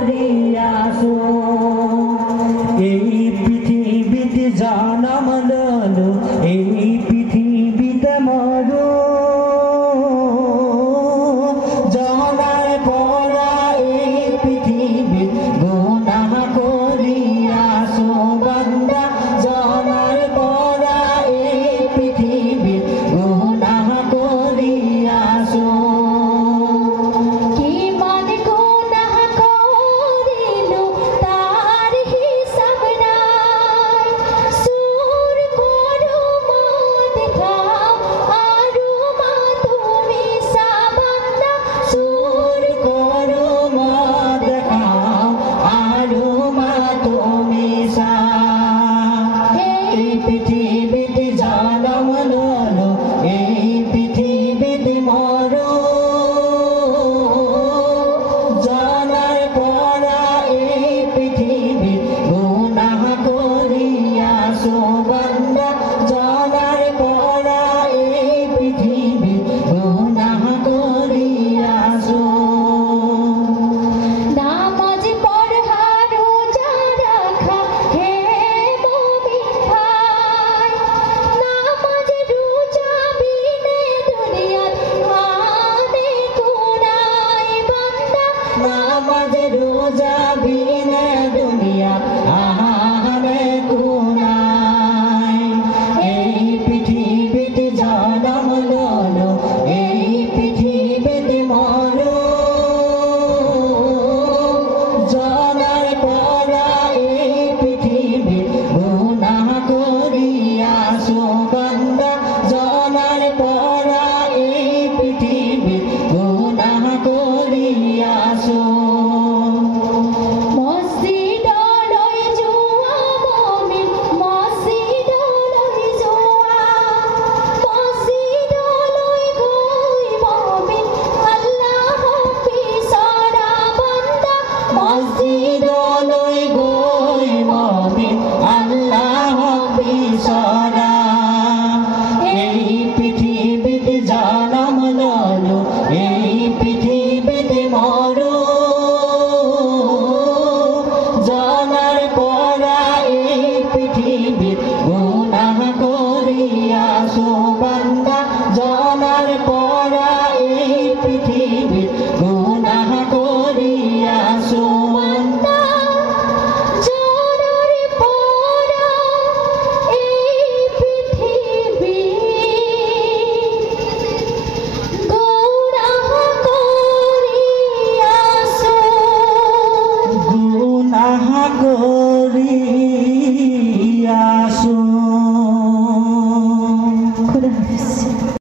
করিয়াছো এই পৃথিবীতে জন্ম ললো এই পৃথিবীতে মরো জনার পরা এই পৃথিবী গুনাহ করিয়াছো বান্দা জনার পরা এই পৃথিবী গুনাহ করিয়াছো পৃথিবীতে জন্ম ললো এই পৃথিবীতে মরো জনার পরা এই পৃথিবী গুনাহ করিয়াছো বান্দা জনার পরা এই পৃথিবী গুনাহ করিয়াছো নামাজ পড়া রোজা রাখা হে মুমিন ভাই নামাজ রোজা বিনে দুনিয়ার আনে কোনাই বান্দা নামাজ রোজা বিনে দুনিয়া আহারে কোনাই এই পৃথিবীতে জন্ম ললো এই পৃথিবীতে মরো জনার পরা এই পৃথিবী গুনাহ করিয়াছো বান্দা জনার পরা এই পৃথিবী গুনাহ করিয়াছো মসজিদ লই জুয়া মুমিন মসজিদ লই জুয়া মসজিদ লই গই মুমিন আল্লাহ পিছড়া বান্দা মসজিদ লই গই মুমিন আল্লাহ পিছড়া এই পৃথিবীতে জন্ম ললো এই পৃথিবীতে মরো জনার পরা এই পৃথিবী গুনাহ করিয়াছো বান্দা জনার পরা এই পৃথিবী গুনাহ করিয়াছো বান্দা জনার পরা এই পৃথিবী গুনাহ করিয়াছো গুনাহ